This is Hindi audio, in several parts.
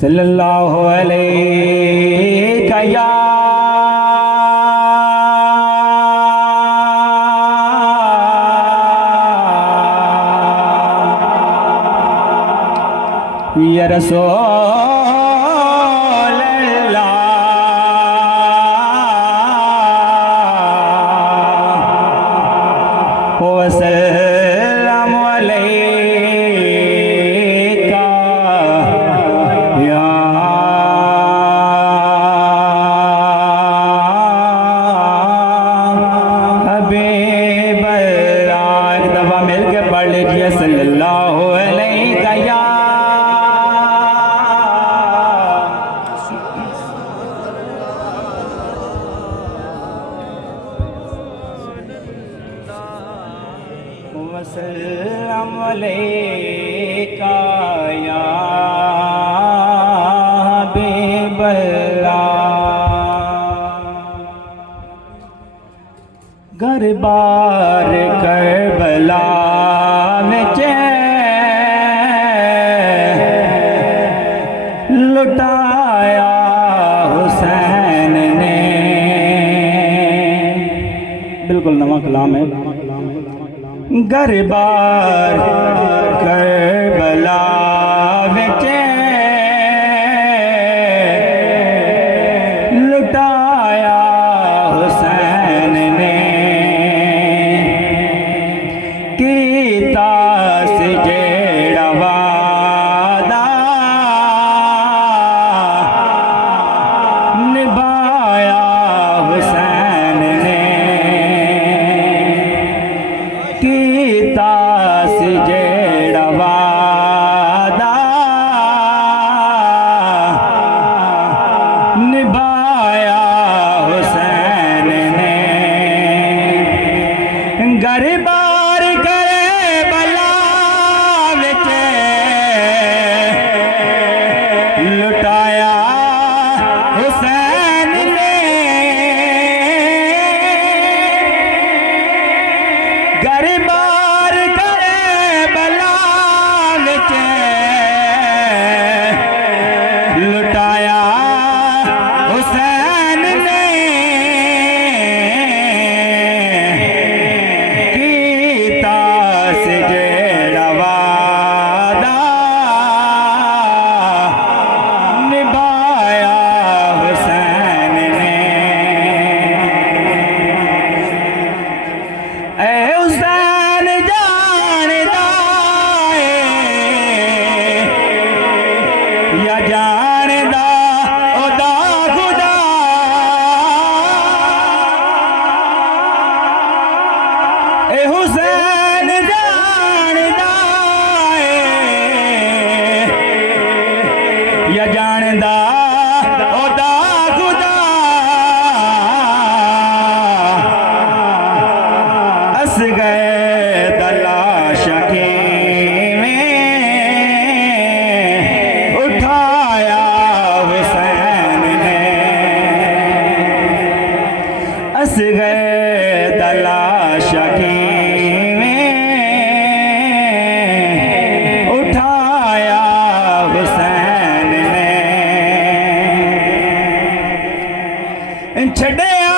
सल्लल्लाहु अलैहि या रसूल अल्लाह वसल्लम अलैका या हबीब अल्लाह। एक दफा मिलकर पढ़ लीजिए सल्लल्लाहु अलैहि या वसल्लम अलैका या हबीब अल्लाह। घर बार करबला विच लुटाया हुसैन ने। बिल्कुल नवा कलाम है। घर बार करबला विच लुटाया हुसैन ने। कीता सी जेड़ा वादा निभाया हुसैन ने। कीता सी जेड़ा वादा निभाया हुसैन ने। घर बार करे बला विच लुटाया हुसैन ने। घर बार करे बला विच लुटाया हुसैन ने। कीता सी जेड़ा वादा निभाया हुसैन ने। ऐ हुसैन जानदा है या जानदा ओदा खुदा। ऐ हुसैन जानदा है या जानदा ओदा खुदा। अस गए तलाश में उठाया हुसैन ने। अस गए तलाश में उठाया हुसैन ने। छड़िया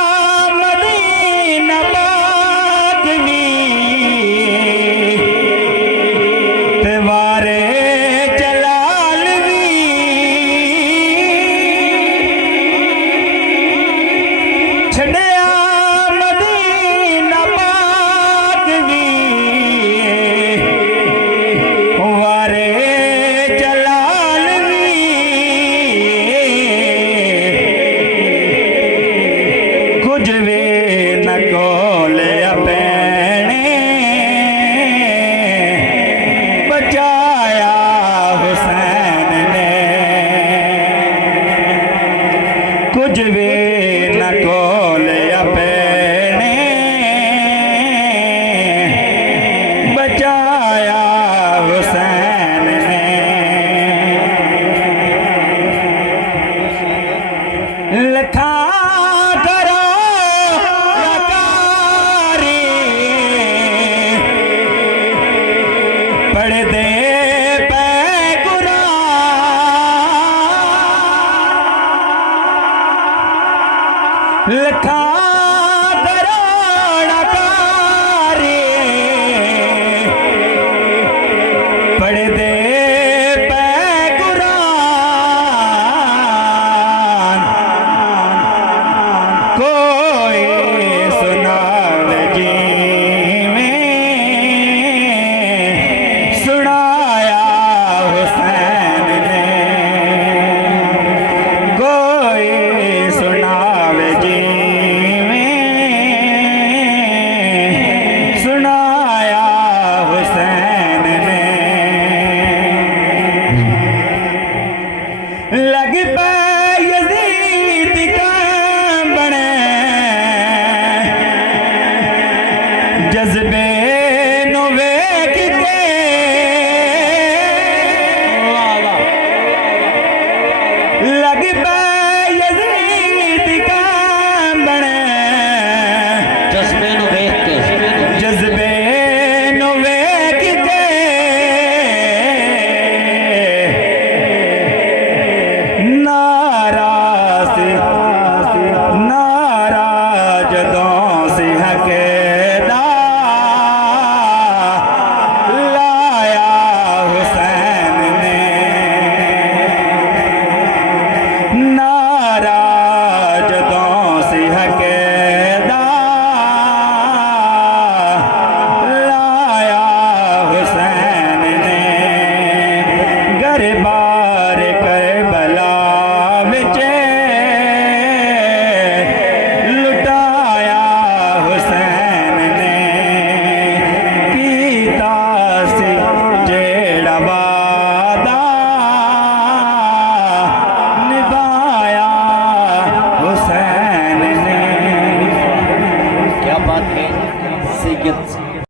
मदीना पाक वी ते वारे जलाल वी। छड़िया मदीना पाक वी वारे जलाल वी। कुछ वे न कोले अपने बचाया हुसैन ने। कुछ वे न कोले अपने बचाया हुसैन ने। लखा करो लकारी पढ़ दे पै कुरान। जज्बे नु वेख के लग पे यजीद कांबण जज्बे नु वेख के जज्बे नु वेख के नाराज जदों से हकेदा लाया हुसैन ने नाराज जदों से हकेदा लाया हुसैन ने घर बार करबला विच लुटाया हुसैन ने कीता सी जेड़ा वादा निभाया हुसैन ने क्या बात है सैयद